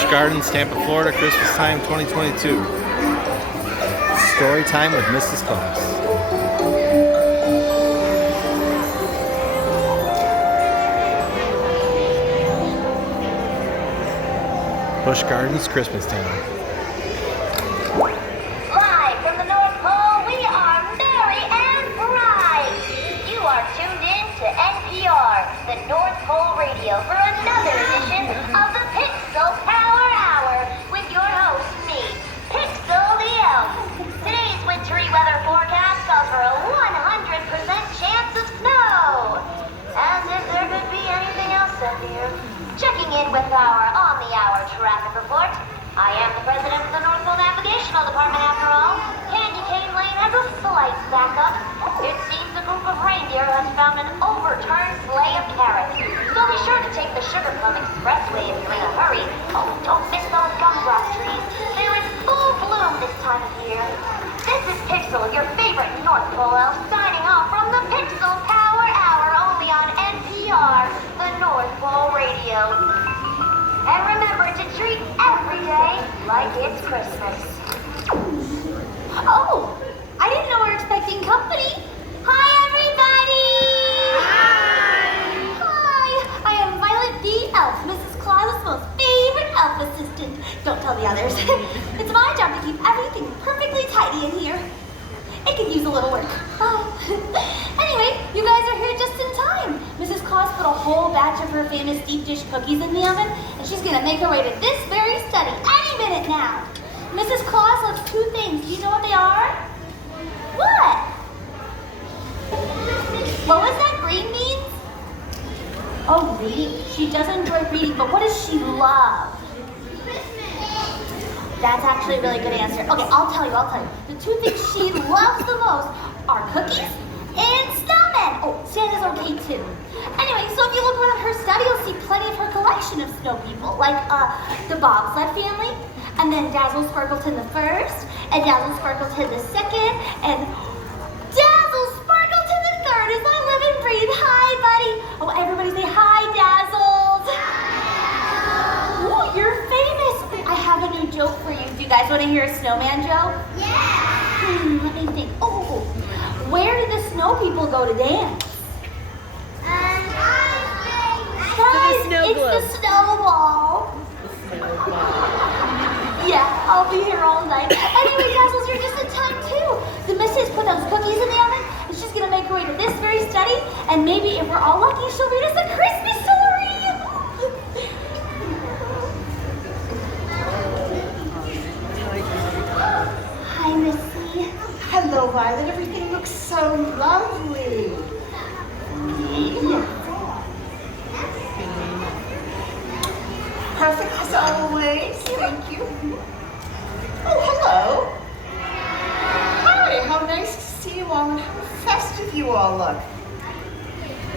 Busch Gardens, Tampa, Florida, Christmas time 2022. Story time with Mrs. Claus. Busch Gardens Christmas time. Live from the North Pole, we are merry and bright. You are tuned in to NPR, the North Pole Radio, for another edition of the Pixel Power Hour with your host, me, Pixel the Elf. Today's wintry weather forecast calls for a 100% chance of snow. As if there could be anything else up here. Checking in with our on-the-hour traffic report. I am the president of the North Pole Navigational Department after all. Candy Cane Lane has a slight backup. It seems a group of reindeer has found an overturned sleigh of carrots. So be sure to take the Sugar Plum Expressway if you're in a hurry. Oh, don't miss those gumdrop trees. They're in full bloom this time of year. This is Pixel, your favorite North Pole elf, signing off from the Pixel Power Hour only on NPR, the North Pole Radio. And remember to treat every day like it's Christmas. Oh, I didn't know we were expecting company. Hi, everybody! Hi! I am Violet the Elf, Mrs. Claus's most favorite elf assistant. Don't tell the others. It's my job to keep everything perfectly tidy in here. It could use a little work. Anyway, you guys are here just in time. Mrs. Claus put a whole batch of her famous deep dish cookies in the oven, and she's gonna make her way to this very study any minute now. Mrs. Claus loves two things. Do you know what they are? What? What was that green means? Oh, reading. She does enjoy reading, but what does she love? That's actually a really good answer. Okay, I'll tell you. The two things she loves the most are cookies and snowmen. Oh, Santa's okay too. Anyway, so if you look around her study, you'll see plenty of her collection of snow people, like the Bobsled family, and then Dazzle Sparkleton the first, and Dazzle Sparkleton the second, and Dazzle Sparkleton the third as I live and breathe. Hi, buddy. Oh, everybody say hi, Dazzles. Ooh, you're famous. I have a new joke for you. Do you guys want to hear a snowman joke? Yeah! Let me think. Oh, where do the snow people go to dance? Guys, it's the snowball. Yeah, I'll be here all night. Anyway, Dazzles, you're just in time too. The missus put those cookies in the oven, and she's gonna make her way to this very study, and maybe if we're all lucky, she'll read us a Christmas story. Hi, Missy. Hello, Violet. Everything looks so lovely. Perfect as always. Thank you. Oh, hello. Hi, how nice to see you all and how festive you all look.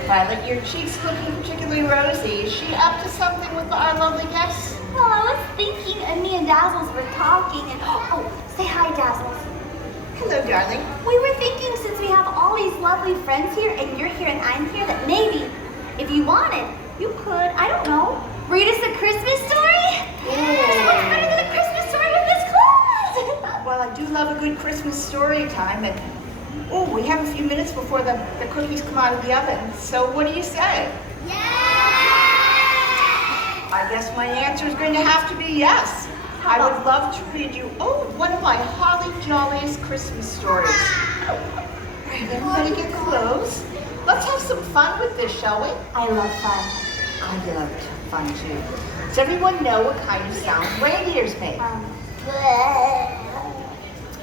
Violet, your cheeks looking particularly rosy. Is she up to something with our lovely guests? Well, I was thinking, and me and Dazzles were talking, and oh, say hi, Dazzles. Hello, darling. We were thinking, since we have all these lovely friends here, and you're here and I'm here, that maybe, if you wanted, you could, I don't know, read us a Christmas story? Yeah. What's better than a Christmas story with Miss Claus? Well, I do love a good Christmas story time, and oh, we have a few minutes before the cookies come out of the oven. So what do you say? I guess my answer is going to have to be yes. I would love to read you, one of my holly jolliest Christmas stories. All right, everybody get close. Let's have some fun with this, shall we? I love fun. I love fun too. Does everyone know what kind of sound reindeers make?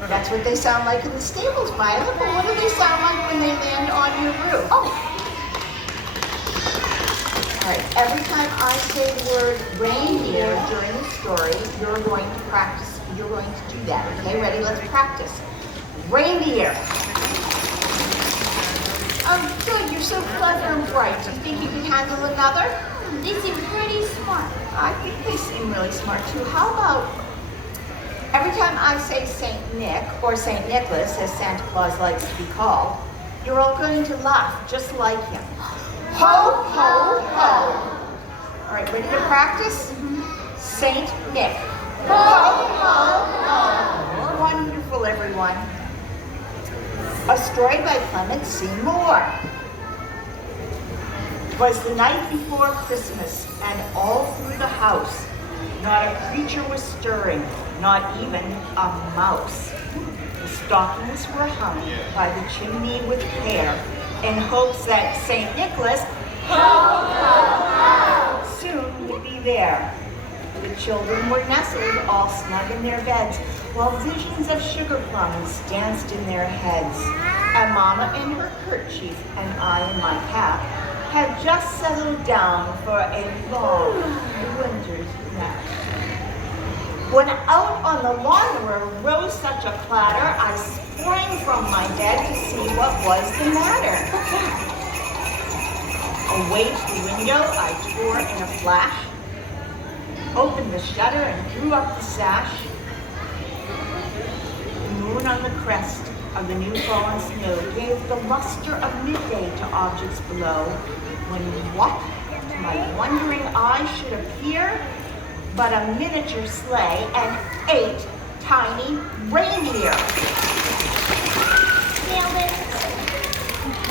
That's what they sound like in the stables, Violet. But what do they sound like when they land on your roof? Oh. All right, every time I say the word reindeer during the story, you're going to practice. You're going to do that. Okay, ready? Let's practice. Reindeer. Good. You're so clever and bright. Do you think you can handle another? They seem pretty smart. I think they seem really smart too. How about every time I say Saint Nick or Saint Nicholas, as Santa Claus likes to be called, you're all going to laugh just like him. Ho, ho, ho. All right, ready to practice? Saint Nick. Ho, ho, ho. Wonderful, everyone. A story by Clement C. Moore. Was the night before Christmas, and all through the house, not a creature was stirring, not even a mouse. The stockings were hung by the chimney with care, in hopes that St. Nicholas, ho, ho, ho, soon would be there. The children were nestled all snug in their beds, while visions of sugar plums danced in their heads. And Mama in her kerchief, and I in my cap, had just settled down for a long winter's nap. When out on the lawn rose such a clatter, I sprang from my bed to see what was the matter. Away to the window I tore in a flash, opened the shutter and drew up the sash. The moon on the crest of the new fallen snow gave the luster of midday to objects below, when what to my wondering eye should appear but a miniature sleigh and 8 tiny reindeer. Nailed it.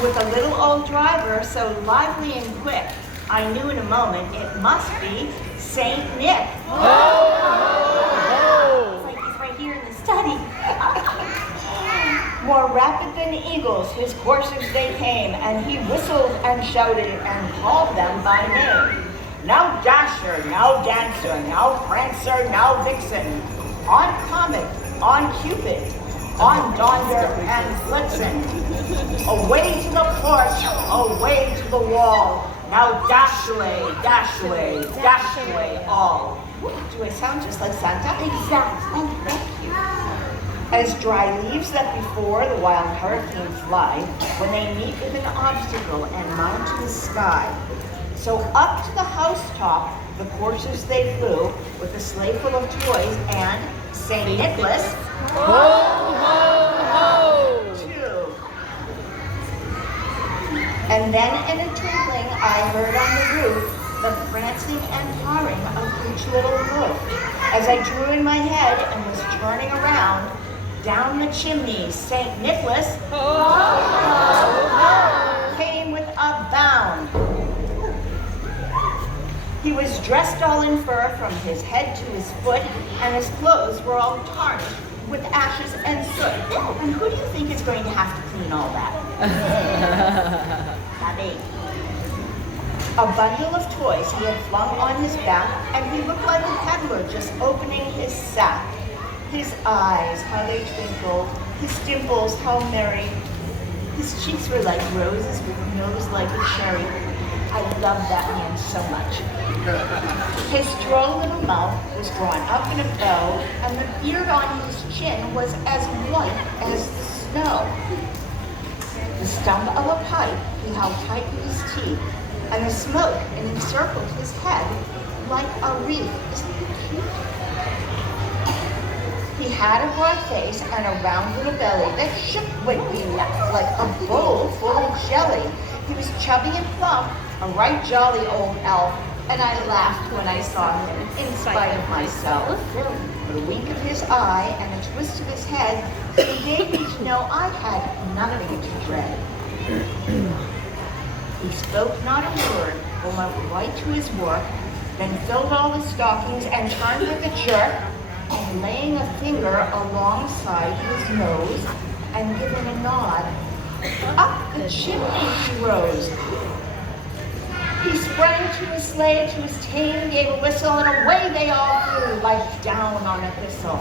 With a little old driver so lively and quick, I knew in a moment it must be Saint Nick. It's like he's right here in the study. More rapid than eagles, his coursers they came, and he whistled and shouted and called them by name. Now Dasher, now Dancer, now Prancer, now Vixen, on Comet, on Cupid, on Donder and Blitzen. Away to the porch, away to the wall. Now dash away, dash away, dash away all. Do I sound just like Santa? Exactly. Oh, thank you. As dry leaves that before the wild hurricane fly, when they meet with an obstacle and mount to the sky. So up to the housetop, the coursers they flew, with a sleigh full of toys and St. Nicholas, Ho, ho, ho! too. And then in a twinkling, I heard on the roof the prancing and pawing of each little hoof. As I drew in my head and was turning around, down the chimney, St. Nicholas came with a bound. He was dressed all in fur from his head to his foot, and his clothes were all tarnished with ashes and soot. And who do you think is going to have to clean all that? Not me. A bundle of toys he had flung on his back, and he looked like a peddler just opening his sack. His eyes, how they twinkled, his dimples, how merry. His cheeks were like roses with a nose like a cherry. I love that man so much. His droll little mouth was drawn up in a bow, and the beard on his chin was as white as the snow. The stump of a pipe he held tight in his teeth, and the smoke encircled his head like a wreath. Isn't it cute? He had a broad face and a round little belly that shook when he laughed like a bowl full of jelly. He was chubby and plump, a right jolly old elf, and I laughed when I saw him, in spite of myself. With a wink of his eye and a twist of his head, he gave me to know I had nothing to dread. He spoke not a word, but went right to his work, then filled all the stockings and turned with a jerk, and laying a finger alongside his nose and giving a nod, up the chimney he rose. He sprang to his sleigh, to his team, gave a whistle, and away they all flew like down on a thistle.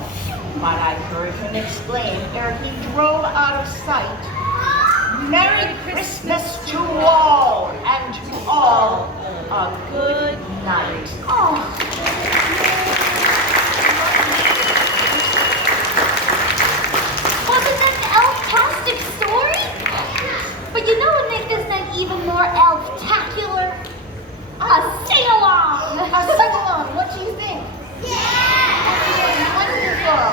But I heard him exclaim ere he drove out of sight, Merry Christmas to all, and to all a good night. Wasn't that an elf-tastic story? But you know what makes this night even more elf-tacular? A sing-along! A sing-along, what do you think? Yeah! Wonderful!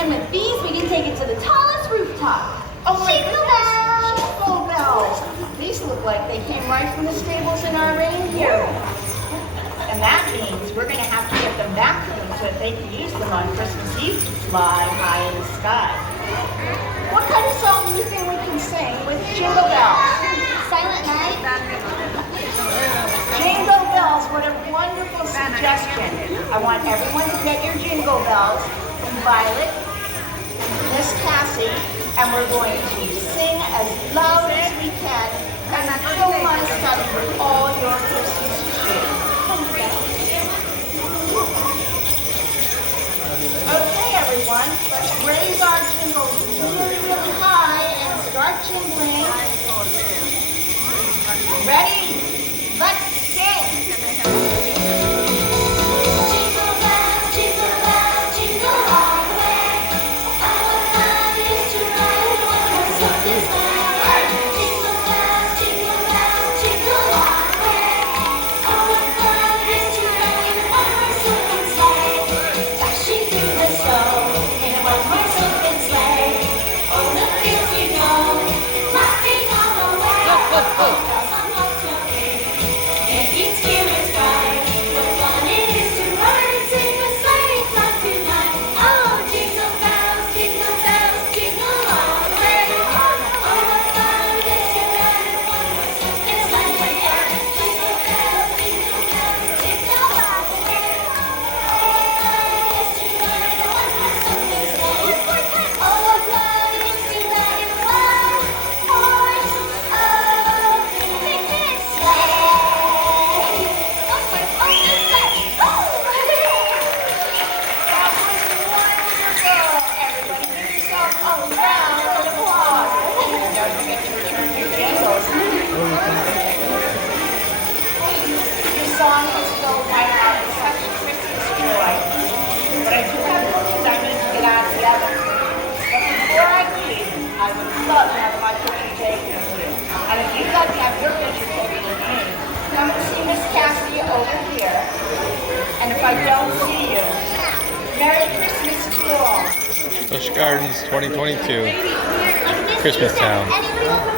And with these, we can take it to the tallest rooftop. Oh my Jingle goodness! bells! Jingle bells! These look like they came right from the stables in our reindeer. And means we're going to have to get them back to them so that they can use them on Christmas Eve to fly high in the sky. What kind of song do you think we can sing with Jingle Bells? Silent Night. Jingle Bells, what a wonderful suggestion. I want everyone to get your Jingle Bells from Violet, Miss Cassie, and we're going to sing as loud as we can and fill my study with all your Christmas cheer. Okay, everyone, let's raise our jingles really, really high and start jingling. Ready? Let's sing. Jingle bells, jingle all the way. How fun it is to ride one horse open sleigh. Jingle bells, jingle all the way. Oh, what fun it is to ride one horse open sleigh. Dashing through the snow in a one horse open sleigh. Oh, the fields we go, laughing all the way. Bells on October, it keeps spirits bright. What fun it is to ride and sing a sleigh song tonight. Oh, jingle bells, jingle all the way. Oh, what fun it is to ride in one horse open sleigh. Jingle bells, jingle all the way. Oh, what fun it is to ride in one horse open sleigh. Oh, what fun it is to ride in one horse open sleigh. One horse open sleigh. That was wonderful. Everybody give yourself a round of applause. And don't forget to return your jingles. Your song has filled my heart with such Christmas joy. But I do have cookies I need to get out of the oven. But before I leave, I would love to have my picture taken with you. And if you'd like to have your picture taken with me, come and see Miss Cassie over here. And if I don't see you, Merry Christmas to you all. Busch Gardens 2022. Christmas Town. Anybody